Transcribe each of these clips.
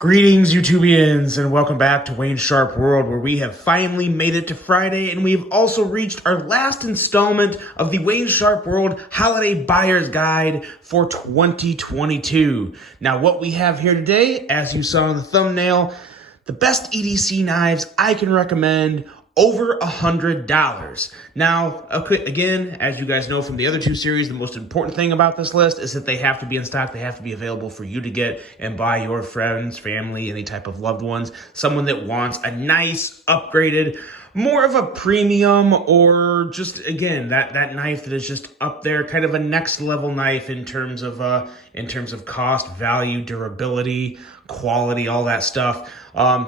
Greetings, YouTubians, and welcome back to Wayne Sharp World, where we have finally made it to Friday, and we've also reached our last installment of the Wayne Sharp World Holiday Buyers Guide for 2022. Now, what we have here today, as you saw in the thumbnail, the best EDC knives I can recommend over $100. Now, okay, again, as you guys know from the other two series, the most important thing about this list is that they have to be in stock. They have to be available for you to get and buy your friends, family, any type of loved ones, someone that wants a nice, upgraded, more of a premium, or just, again, that knife that is just up there, kind of a next level knife in terms of cost, value, durability, quality, all that stuff.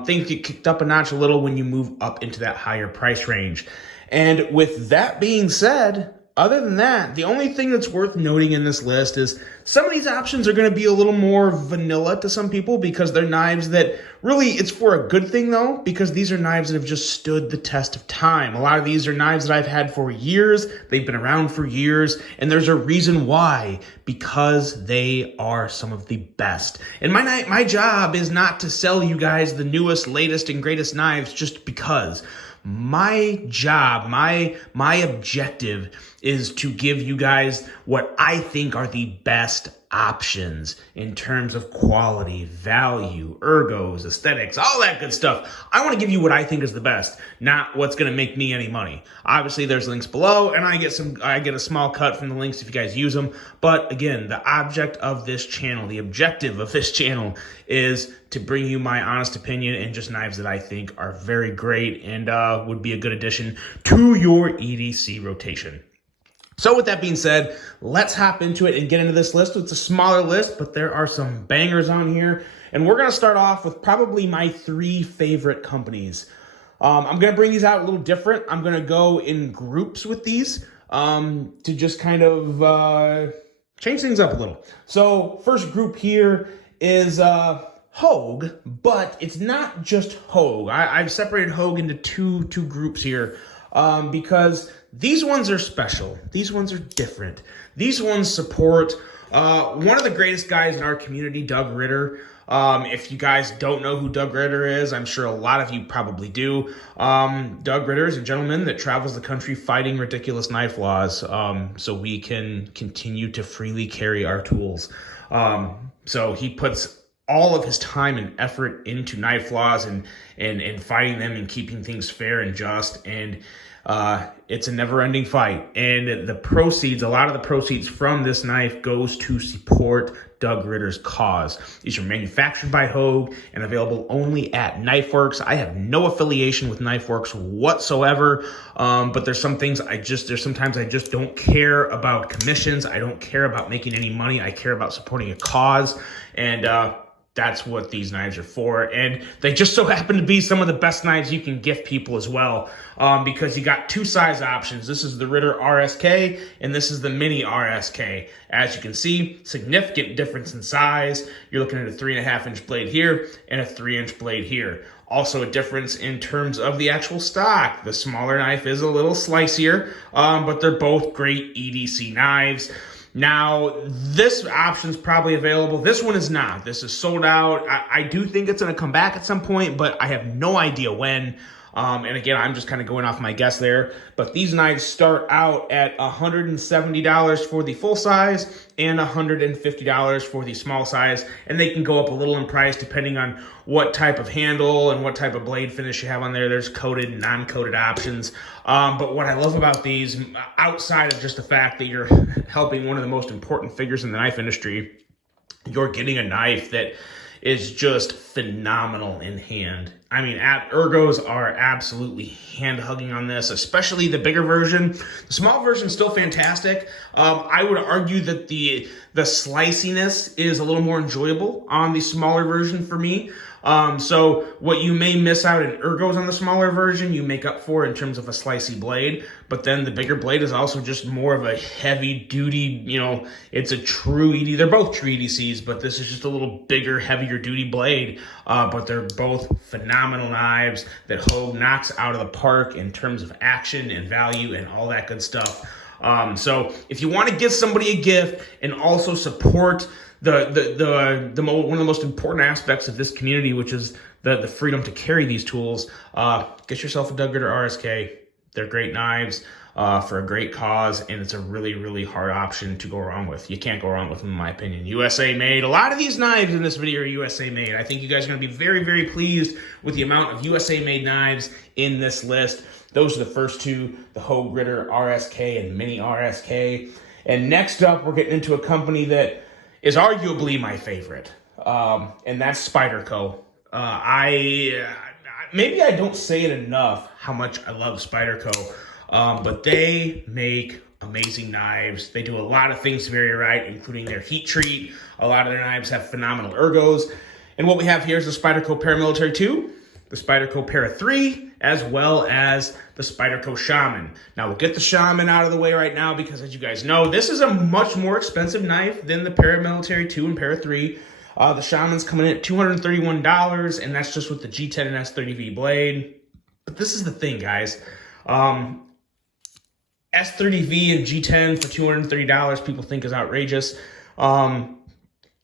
Things get kicked up a notch a little when you move up into that higher price range. And with that being said, other than that, the only thing that's worth noting in this list is some of these options are going to be a little more vanilla to some people because they're knives that really, it's for a good thing though, because these are knives that have just stood the test of time. A lot of these are knives that I've had for years. They've been around for years, and there's a reason why, because they are some of the best. And my job is not to sell you guys the newest, latest, and greatest knives just because. My job, my objective is to give you guys what I think are the best options in terms of quality, value, ergos, aesthetics, all that good stuff. I want to give you what I think is the best, not what's going to make me any money. Obviously, there's links below, and I get a small cut from the links if you guys use them. But again, the object of this channel, the objective of this channel is to bring you my honest opinion and just knives that I think are very great and would be a good addition to your EDC rotation. So with that being said, let's hop into it and get into this list. It's a smaller list, but there are some bangers on here. And we're going to start off with probably my 3 favorite companies. I'm going to bring these out a little different. I'm going to go in groups with these to just kind of change things up a little. So first group here is Hogue, but it's not just Hogue. I've separated Hogue into two groups here because these ones are special. These ones are different. These ones support one of the greatest guys in our community, Doug Ritter. If you guys don't know who Doug Ritter is, I'm sure a lot of you probably do. Doug Ritter is a gentleman that travels the country fighting ridiculous knife laws so we can continue to freely carry our tools. So he puts all of his time and effort into knife laws and fighting them and keeping things fair and just. And it's a never-ending fight. And the proceeds, a lot of the proceeds from this knife goes to support Doug Ritter's cause. These are manufactured by Hogue and available only at KnifeWorks. I have no affiliation with KnifeWorks whatsoever, but there's sometimes I just don't care about commissions. I don't care about making any money. I care about supporting a cause, and that's what these knives are for. And they just so happen to be some of the best knives you can gift people as well, because you got 2 size options. This is the Ritter RSK, and this is the Mini RSK. As you can see, significant difference in size. You're looking at a 3.5-inch blade here and a 3-inch blade here. Also a difference in terms of the actual stock. The smaller knife is a little slicier, but they're both great EDC knives. Now, this option's probably available. This one is not. This is sold out. I do think it's going to come back at some point, but I have no idea when. And again, I'm just kind of going off my guess there. But these knives start out at $170 for the full size and $150 for the small size. And they can go up a little in price depending on what type of handle and what type of blade finish you have on there. There's coated and non-coated options. But what I love about these, outside of just the fact that you're helping one of the most important figures in the knife industry, you're getting a knife that is just phenomenal in hand. I mean, ergos are absolutely hand-hugging on this, especially the bigger version. The small version is still fantastic. I would argue that the sliciness is a little more enjoyable on the smaller version for me. So what you may miss out in ergos on the smaller version, you make up for in terms of a slicey blade. But then the bigger blade is also just more of a heavy duty, it's a true ED. They're both true EDCs, but this is just a little bigger, heavier duty blade. But they're both phenomenal knives that Hogue knocks out of the park in terms of action and value and all that good stuff. So if you want to give somebody a gift and also support one of the most important aspects of this community, which is the freedom to carry these tools. Get yourself a Hogue Ritter RSK. They're great knives for a great cause, and it's a really, really hard option to go wrong with. You can't go wrong with them, in my opinion. USA made. A lot of these knives in this video are USA made. I think you guys are going to be very, very pleased with the amount of USA made knives in this list. Those are the first two, the Hogue Ritter RSK and Mini RSK. And next up, we're getting into a company that is arguably my favorite, and that's Spyderco. Maybe I don't say it enough how much I love Spyderco, but they make amazing knives. They do a lot of things very right, including their heat treat. A lot of their knives have phenomenal ergos. And what we have here is the Spyderco Para2, the Spyderco Para3, as well as the Spyderco Shaman. Now, we'll get the Shaman out of the way right now because, as you guys know, this is a much more expensive knife than the Para2 and Para3. The Shaman's coming in at $231, and that's just with the G10 and S30V blade. But this is the thing, guys. S30V and G10 for $230, people think is outrageous.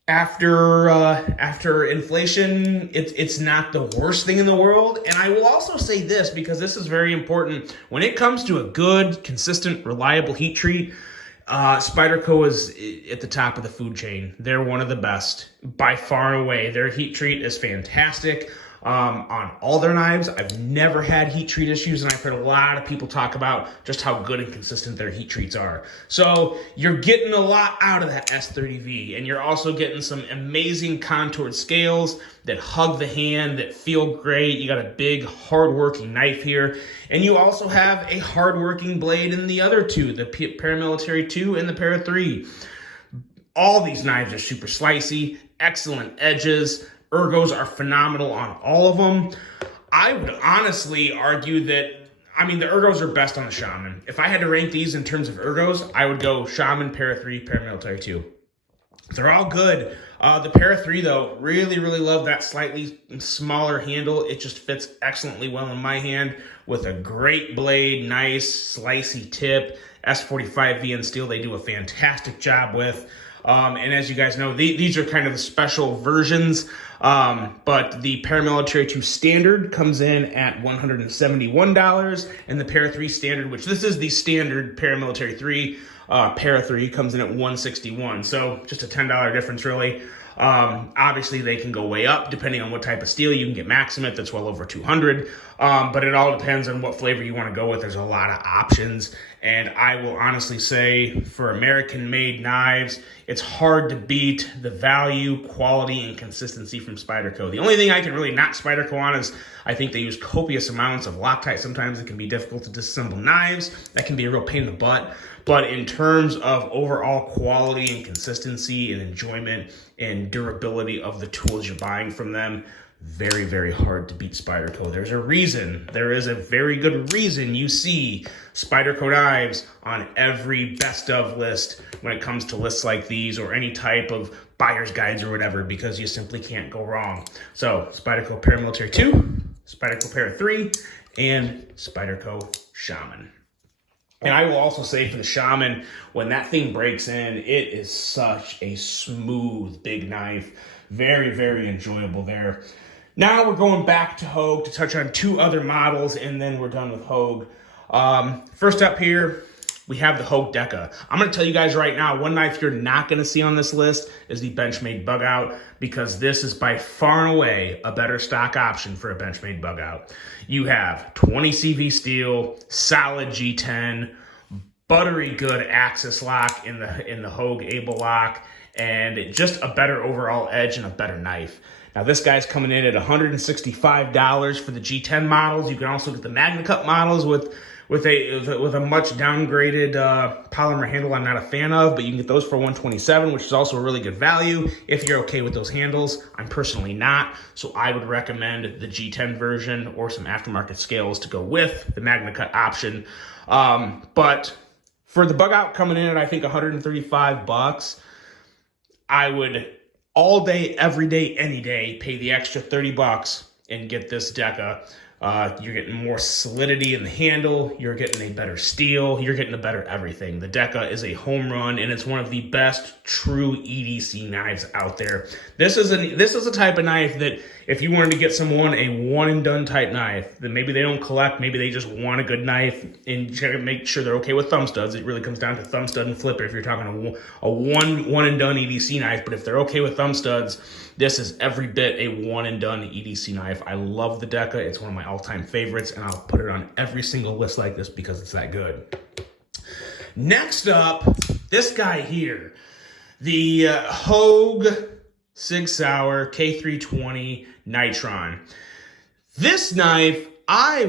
After inflation, it's not the worst thing in the world. And I will also say this, because this is very important. When it comes to a good, consistent, reliable heat treat, Spyderco is at the top of the food chain. They're one of the best by far and away. Their heat treat is fantastic. On all their knives, I've never had heat treat issues, and I've heard a lot of people talk about just how good and consistent their heat treats are. So you're getting a lot out of that S30V, and you're also getting some amazing contoured scales that hug the hand, that feel great. You got a big, hard-working knife here, and you also have a hard-working blade in the other two, the Paramilitary 2 and the Para3. All these knives are super slicey, excellent edges. Ergos are phenomenal on all of them. I would honestly argue that, the ergos are best on the Shaman. If I had to rank these in terms of ergos, I would go Shaman, Para3, Paramilitary 2. They're all good. The Para3, though, really, really love that slightly smaller handle. It just fits excellently well in my hand with a great blade, nice, slicey tip. S45 VN steel, they do a fantastic job with. And as you guys know, these are kind of the special versions. But the Paramilitary 2 Standard comes in at $171, and the Para3 Standard, which this is the standard Paramilitary 3, Para3 comes in at $161. So just a $10 difference, really. Obviously, they can go way up depending on what type of steel. You can get Maximate, that's well over $200. But it all depends on what flavor you want to go with. There's a lot of options. And I will honestly say, for American-made knives, it's hard to beat the value, quality, and consistency from Spyderco. The only thing I can really knock Spyderco on is I think they use copious amounts of Loctite. Sometimes it can be difficult to disassemble knives. That can be a real pain in the butt. But in terms of overall quality and consistency and enjoyment and durability of the tools you're buying from them, very, very hard to beat Spyderco. There's a reason. There is a very good reason you see Spyderco knives on every best of list when it comes to lists like these or any type of buyer's guides or whatever, because you simply can't go wrong. So Spyderco Paramilitary 2, Spyderco Para3, and Spyderco Shaman. And I will also say for the Shaman, when that thing breaks in, it is such a smooth, big knife. Very, very enjoyable there. Now we're going back to Hogue to touch on two other models, and then we're done with Hogue. First up here, we have the Hogue Deka. I'm going to tell you guys right now, one knife you're not going to see on this list is the Benchmade Bug Out, because this is by far and away a better stock option for a Benchmade Bug Out. You have 20 CV steel, solid G10, buttery good axis lock in the Hogue Able lock, and just a better overall edge and a better knife. Now this guy's coming in at $165 for the G10 models. You can also get the Magna Cut models with a much downgraded polymer handle I'm not a fan of, but you can get those for $127, which is also a really good value if you're okay with those handles. I'm personally not, so I would recommend the G10 version or some aftermarket scales to go with the Magna Cut option. But for the Bug Out coming in at I think $135, I would all day, every day, any day pay the extra $30 and get this Deka. You're getting more solidity in the handle. You're getting a better steel. You're getting a better everything. The Deka is a home run, and it's one of the best true EDC knives out there. This is a type of knife that if you wanted to get someone a one and done type knife, then maybe they don't collect, maybe they just want a good knife, and you gotta make sure they're okay with thumb studs. It really comes down to thumb stud and flipper if you're talking a one and done EDC knife. But if they're okay with thumb studs, this is every bit a one and done EDC knife. I love the Deka. It's one of my all-time favorites, and I'll put it on every single list like this because it's that good. Next up, this guy here, the Hogue Sig Sauer K320 Nitron. This knife, I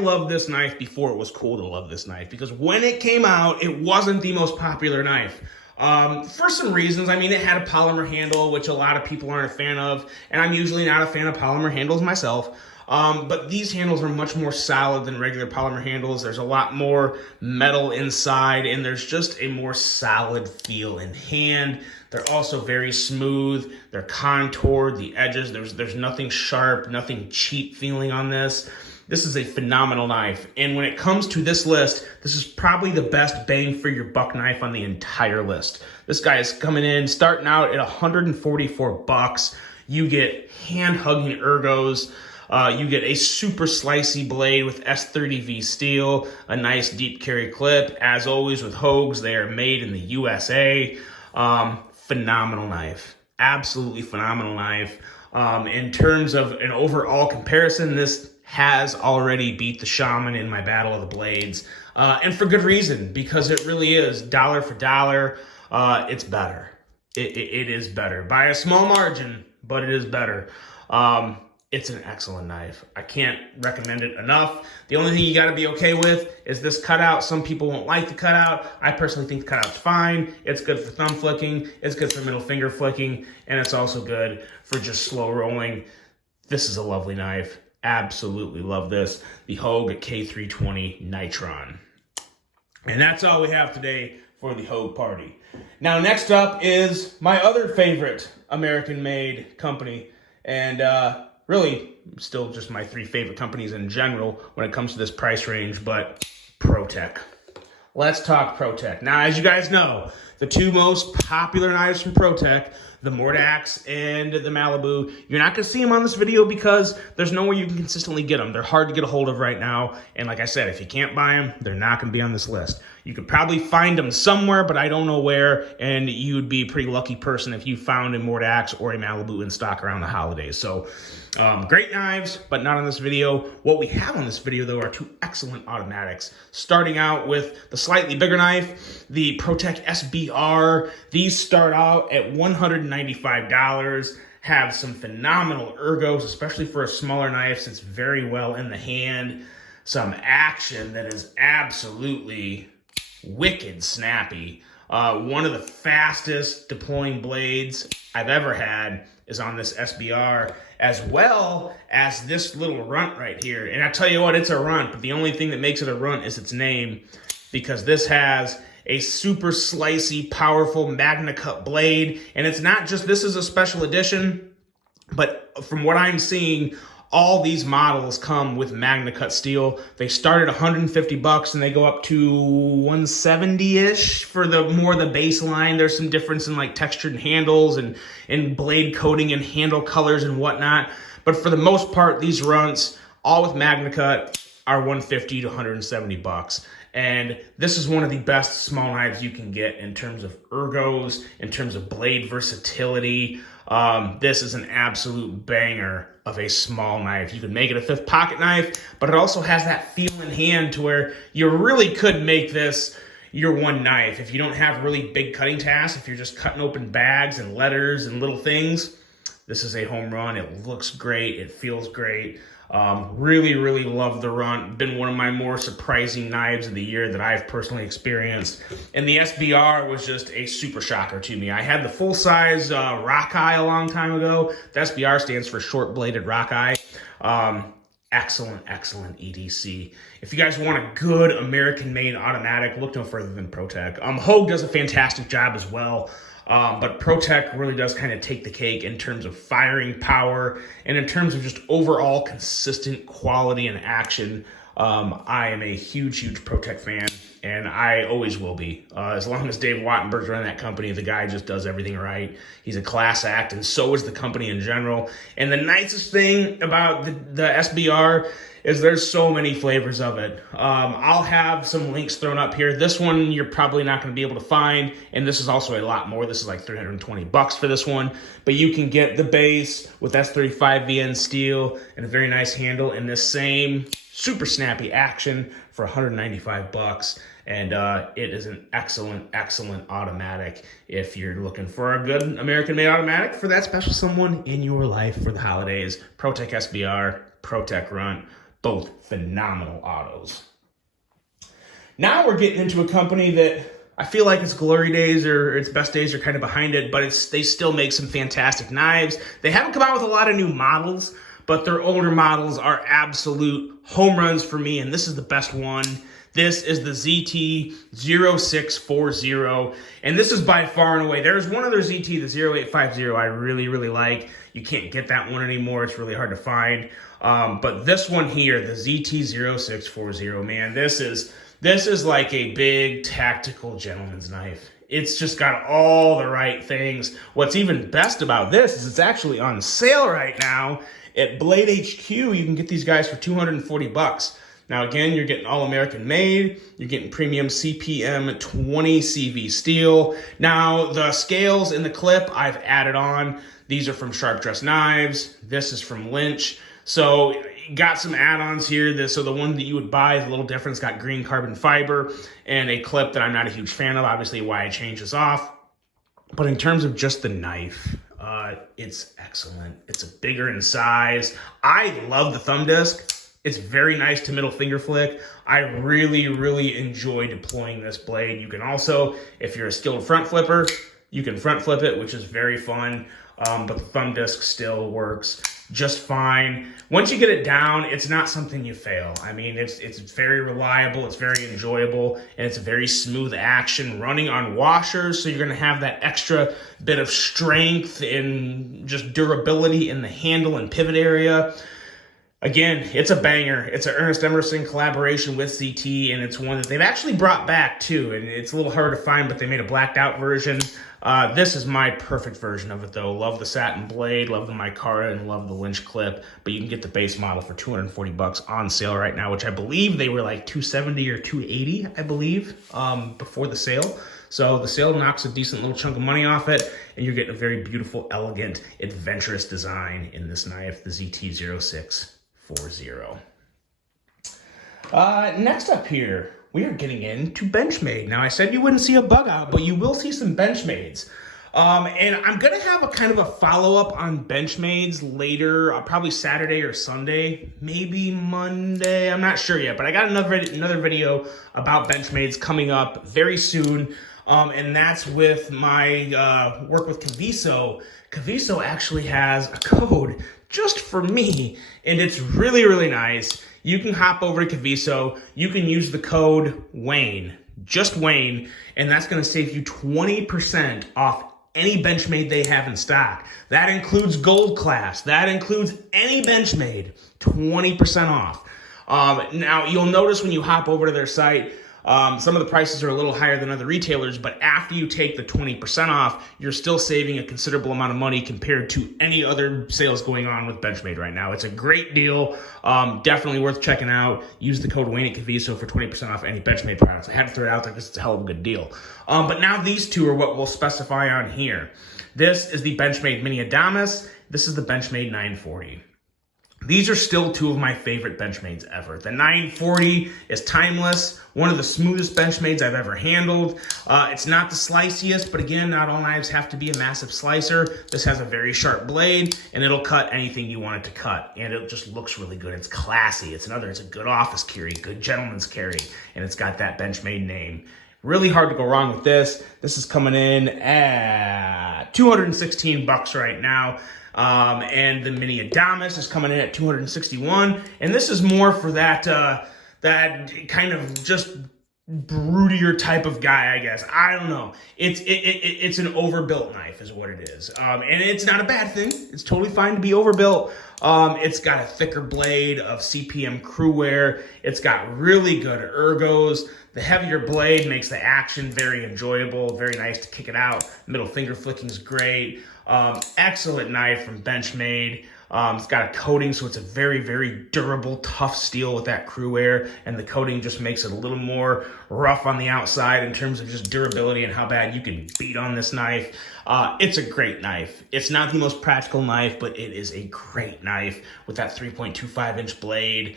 loved this knife before it was cool to love this knife, because when it came out, it wasn't the most popular knife. For some reasons. I mean, it had a polymer handle, which a lot of people aren't a fan of, and I'm usually not a fan of polymer handles myself. But these handles are much more solid than regular polymer handles. There's a lot more metal inside, and there's just a more solid feel in hand. They're also very smooth. They're contoured, the edges. There's nothing sharp, nothing cheap feeling on this. This is a phenomenal knife. And when it comes to this list, this is probably the best bang for your buck knife on the entire list. This guy is coming in, starting out at $144. You get hand-hugging ergos. You get a super slicey blade with S30V steel, a nice deep carry clip. As always with Hogues, they are made in the USA. Phenomenal knife. Absolutely phenomenal knife. In terms of an overall comparison, this has already beat the Shaman in my battle of the blades. And for good reason, because it really is dollar for dollar. It's better. It is better by a small margin, but it is better. It's an excellent knife. I can't recommend it enough. The only thing you got to be okay with is this cutout. Some people won't like the cutout. I personally think the cutout's fine. It's good for thumb flicking. It's good for middle finger flicking. And it's also good for just slow rolling. This is a lovely knife. Absolutely love this. The Hogue K320 Nitron. And that's all we have today for the Hogue party. Now, next up is my other favorite American-made company. And really, still just my three favorite companies in general when it comes to this price range, but Protech. Let's talk Protech. Now, as you guys know, the two most popular knives from Protech, the Mordax and the Malibu, you're not going to see them on this video because there's nowhere you can consistently get them. They're hard to get a hold of right now. And like I said, if you can't buy them, they're not going to be on this list. You could probably find them somewhere, but I don't know where. And you would be a pretty lucky person if you found a Mordax or a Malibu in stock around the holidays. So great knives, but not on this video. What we have on this video, though, are two excellent automatics. Starting out with the slightly bigger knife, the Protech SBR. These start out at $195. Have some phenomenal ergos, especially for a smaller knife. Sits very well in the hand. Some action that is absolutely wicked snappy. One of the fastest deploying blades I've ever had is on this SBR, as well as this little runt right here. And I tell you what, it's a runt, but the only thing that makes it a runt is its name, because this has a super slicey, powerful Magna Cut blade. And it's not just, this is a special edition, but from what I'm seeing, all these models come with Magna Cut steel. They start at $150 and they go up to $170-ish for the baseline. There's some difference in like textured handles and blade coating and handle colors and whatnot. But for the most part, these runts, all with Magna Cut, are $150 to $170. And this is one of the best small knives you can get in terms of ergos, in terms of blade versatility. This is an absolute banger of a small knife. You can make it a fifth pocket knife, but it also has that feel in hand to where you really could make this your one knife. If you don't have really big cutting tasks, if you're just cutting open bags and letters and little things, this is a home run. It looks great. It feels great. Really, really love the Runt. Been one of my more surprising knives of the year that I've personally experienced. And the SBR was just a super shocker to me. I had the full-size Rockeye a long time ago. The SBR stands for short-bladed Rockeye. Excellent, excellent EDC. If you guys want a good American-made automatic, look no further than Protech. Hogue does a fantastic job as well. But Protech really does kind of take the cake in terms of firing power and in terms of just overall consistent quality and action. I am a huge Protech fan, and I always will be. As long as Dave Wattenberg's running that company, the guy just does everything right. He's a class act, and so is the company in general. And the nicest thing about the SBR is there's so many flavors of it. I'll have some links thrown up here. This one you're probably not going to be able to find, and this is also a lot more. This is like $320 for this one, but you can get the base with S35 VN steel and a very nice handle in this same super snappy action for $195, and it is an excellent automatic if you're looking for a good American-made automatic for that special someone in your life for the holidays. Protech SBR, Protech Runt, both phenomenal autos. Now we're getting into a company that I feel like its glory days or its best days are kind of behind it, but they still make some fantastic knives. They haven't come out with a lot of new models, but their older models are absolute home runs for me, and this is the best one. This is the ZT0640, and this is by far and away. There's one other ZT, the 0850, I really like. You can't get that one anymore. It's really hard to find. But this one here, the ZT0640, man, this is like a big tactical gentleman's knife. It's just got all the right things. What's even best about this is it's actually on sale right now at Blade HQ. You can get these guys for $240. Now again, you're getting all American made. You're getting premium CPM 20 CV steel. Now the scales in the clip I've added on. These are from Sharp Dress Knives. This is from Lynch. So got some add-ons here. So the one that you would buy is a little different. It's got green carbon fiber and a clip that I'm not a huge fan of, obviously why I changed this off. But in terms of just the knife, it's excellent. It's bigger in size. I love the thumb disc. It's very nice to middle finger flick. I really enjoy deploying this blade. You can also, if you're a skilled front flipper, you can front flip it, which is very fun. But the thumb disc still works just fine. Once you get it down, it's not something you fail. I mean, it's very reliable, it's very enjoyable, and it's a very smooth action running on washers, so you're gonna have that extra bit of strength and just durability in the handle and pivot area. Again, it's a banger. It's an Ernest Emerson collaboration with ZT, and it's one that they've actually brought back too, and it's a little hard to find, but they made a blacked out version. This is my perfect version of it though. Love the satin blade, love the micara, and love the Lynch clip, but you can get the base model for $240 on sale right now, which I believe they were like $270 or $280, I believe, before the sale. So the sale knocks a decent little chunk of money off it, and you're getting a very beautiful, elegant, adventurous design in this knife, the ZT0640. Next up here, we are getting into Benchmade. Now, I said you wouldn't see a bug out, but you will see some Benchmades. And I'm going to have a kind of a follow-up on Benchmades later, probably Saturday or Sunday, maybe Monday. I'm not sure yet, but I got another video about Benchmades coming up very soon. And that's with my work with Caviso. Caviso actually has a code just for me, and it's really nice. You can hop over to Caviso. You can use the code Wayne, just Wayne, and that's going to save you 20% off any Benchmade they have in stock. That includes Gold Class. That includes any Benchmade, 20% off. Now, you'll notice when you hop over to their site, some of the prices are a little higher than other retailers, but after you take the 20% off, you're still saving a considerable amount of money compared to any other sales going on with Benchmade right now. It's a great deal. Definitely worth checking out. Use the code Wayne at Caviso for 20% off any Benchmade products. I had to throw it out there because it's a hell of a good deal. But now these two are what we'll specify on here. This is the Benchmade Mini Adamas. This is the Benchmade 940. These are still two of my favorite Benchmades ever. The 940 is timeless, one of the smoothest Benchmades I've ever handled. It's not the sliciest, but again, not all knives have to be a massive slicer. This has a very sharp blade, and it'll cut anything you want it to cut, and it just looks really good. It's classy. It's a good office carry, good gentleman's carry, and it's got that Benchmade name. Really hard to go wrong with this. This is coming in at $216 right now. And the Mini Adamas is coming in at $261, and this is more for that that kind of just brutier type of guy, I guess. I don't know. It's an overbuilt knife is what it is. And it's not a bad thing. It's totally fine to be overbuilt. It's got a thicker blade of CPM crew wear. It's got really good ergos. The heavier blade makes the action very enjoyable, very nice to kick it out. Middle finger flicking is great. Excellent knife from Benchmade. It's got a coating, so it's a very, very durable, tough steel with that crew wear, and the coating just makes it a little more rough on the outside in terms of just durability and how bad you can beat on this knife. It's a great knife. It's not the most practical knife, but it is a great knife with that 3.25-inch blade.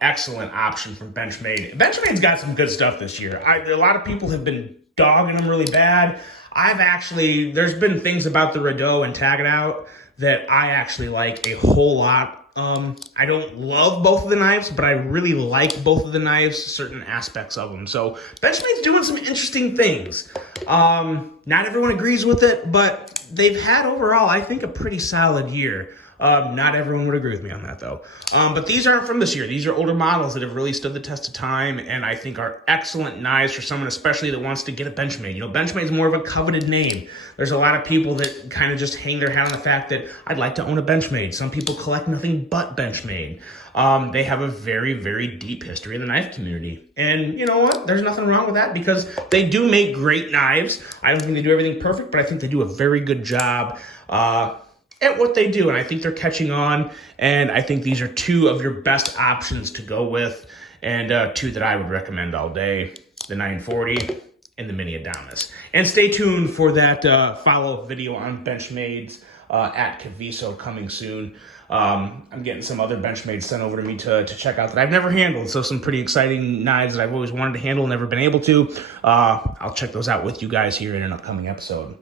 Excellent option from Benchmade. Benchmade's got some good stuff this year. A lot of people have been dogging them really bad. There's been things about the Rideau and Tag It Out that I actually like a whole lot. I don't love both of the knives, but I really like both of the knives, certain aspects of them. So Benchmade's doing some interesting things. Not everyone agrees with it, but they've had overall, I think, a pretty solid year. Not everyone would agree with me on that, though. But these aren't from this year. These are older models that have really stood the test of time, and I think are excellent knives for someone especially that wants to get a Benchmade. You know, Benchmade's more of a coveted name. There's a lot of people that kind of just hang their hat on the fact that I'd like to own a Benchmade. Some people collect nothing but Benchmade. They have a very, very deep history in the knife community. And you know what? There's nothing wrong with that because they do make great knives. I don't think they do everything perfect, but I think they do a very good job at what they do, and I think they're catching on, and I think these are two of your best options to go with, and two that I would recommend all day, the 940 and the Mini Adamas. And stay tuned for that follow-up video on Benchmades at Caviso coming soon. I'm getting some other Benchmades sent over to me to check out that I've never handled, so some pretty exciting knives that I've always wanted to handle, never been able to. I'll check those out with you guys here in an upcoming episode.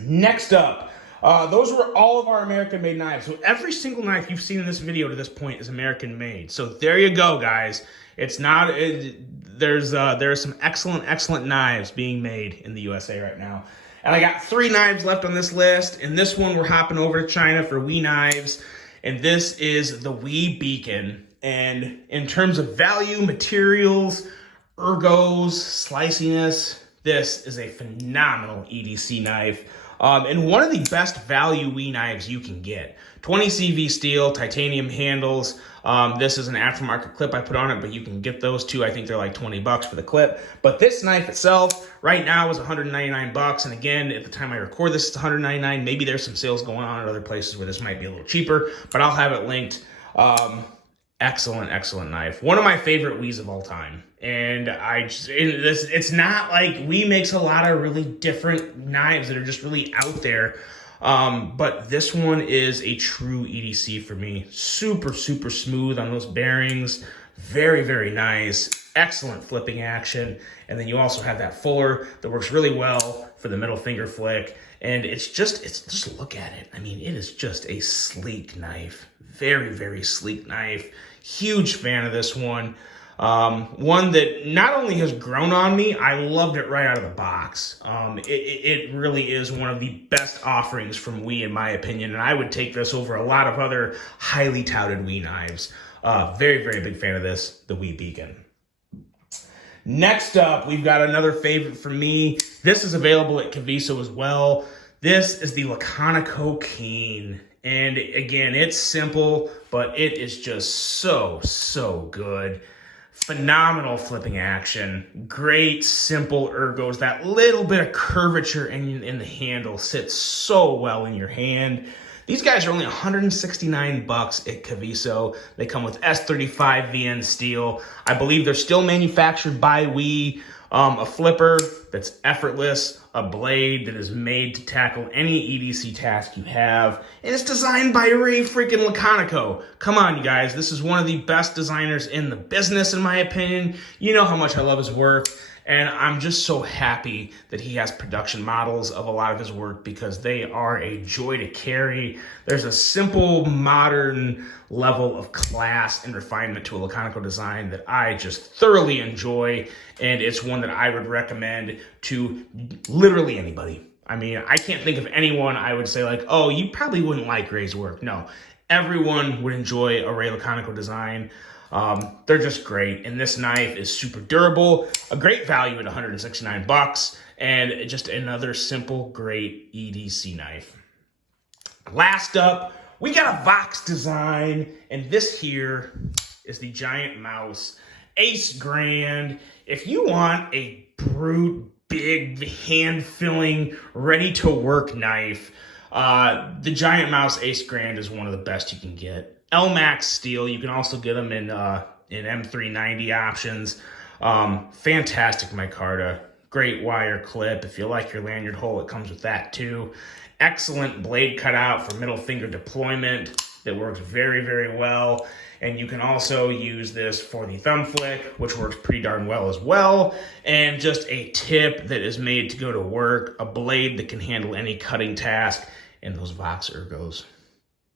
Next up, those were all of our American-made knives. So every single knife you've seen in this video to this point is American-made. So there you go, guys. It's not. There are some excellent knives being made in the USA right now. And I got 3 knives left on this list. And this one, we're hopping over to China for WE knives. And this is the WE Beacon. And in terms of value, materials, ergos, sliciness, this is a phenomenal EDC knife. And one of the best value WE knives you can get. 20 CV steel, titanium handles. This is an aftermarket clip I put on it, but you can get those too. I think they're like 20 bucks for the clip. But this knife itself, right now, is 199 bucks. And again, at the time I record this, it's 199. Maybe there's some sales going on at other places where this might be a little cheaper, but I'll have it linked. Excellent knife. One of my favorite WEs of all time. And it's not like WE makes a lot of really different knives that are just really out there. But this one is a true EDC for me. Super smooth on those bearings. Very nice. Excellent flipping action. And then you also have that fuller that works really well for the middle finger flick. And it's just look at it. I mean, it is just a sleek knife. Very sleek knife. Huge fan of this one. One that not only has grown on me, I loved it right out of the box. It really is one of the best offerings from WE in my opinion, and I would take this over a lot of other highly touted WE knives. Very big fan of this, the WE Beacon. Next up, we've got another favorite for me. This is available at Caviso as well. This is the Laconico Keen. And again, it's simple, but it is just so good. Phenomenal flipping action. Great, simple ergos. That little bit of curvature in the handle sits so well in your hand. These guys are only 169 bucks at Caviso. They come with S35 VN steel. I believe they're still manufactured by WE. A flipper that's effortless, a blade that is made to tackle any EDC task you have, and it's designed by Ray freaking Laconico. Come on, you guys. This is one of the best designers in the business, in my opinion. You know how much I love his work, and I'm just so happy that he has production models of a lot of his work because they are a joy to carry. There's a simple, modern level of class and refinement to a Laconico design that I just thoroughly enjoy, and it's one that I would recommend to literally anybody. I mean, I can't think of anyone I would say like, oh, you probably wouldn't like Ray's work. No, everyone would enjoy a Ray Laconico design. They're just great. And this knife is super durable, a great value at 169 bucks, and just another simple, great EDC knife. Last up, we got a Vox design, and this here is the GiantMouse Ace Grand. If you want a brute, big, hand-filling, ready-to-work knife, the GiantMouse Ace Grand is one of the best you can get. L-Max steel, you can also get them in M390 options. Fantastic micarta, great wire clip. If you like your lanyard hole, it comes with that too. Excellent blade cutout for middle finger deployment that works very, very well. And you can also use this for the thumb flick, which works pretty darn well as well. And just a tip that is made to go to work, a blade that can handle any cutting task, and those Vox ergos.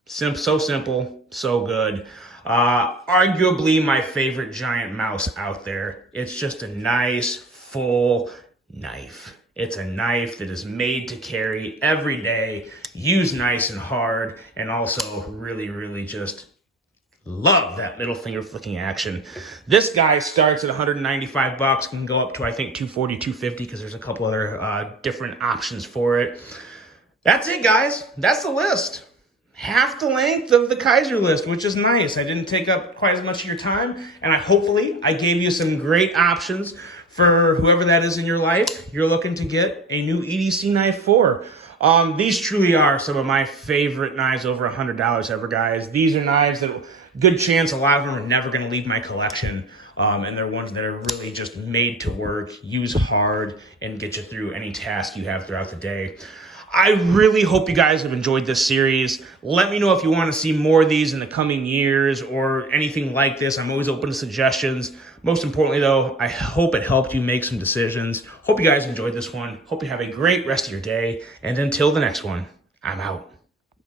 So simple, so good. Arguably my favorite GiantMouse out there. It's just a nice, full knife. It's a knife that is made to carry every day, use nice and hard, and also really, really just love that middle finger flicking action. This guy starts at 195 bucks, can go up to I think 240, 250 because there's a couple other different options for it. That's it, guys. That's the list. Half the length of the Kaiser list, which is nice. I didn't take up quite as much of your time, and hopefully I gave you some great options for whoever that is in your life you're looking to get a new EDC knife for. These truly are some of my favorite knives over $100 ever, guys. These are knives that, good chance a lot of them are never going to leave my collection, and they're ones that are really just made to work, use hard, and get you through any task you have throughout the day. I really hope you guys have enjoyed this series. Let me know if you want to see more of these in the coming years or anything like this. I'm always open to suggestions. Most importantly, though, I hope it helped you make some decisions. Hope you guys enjoyed this one. Hope you have a great rest of your day. And until the next one, I'm out.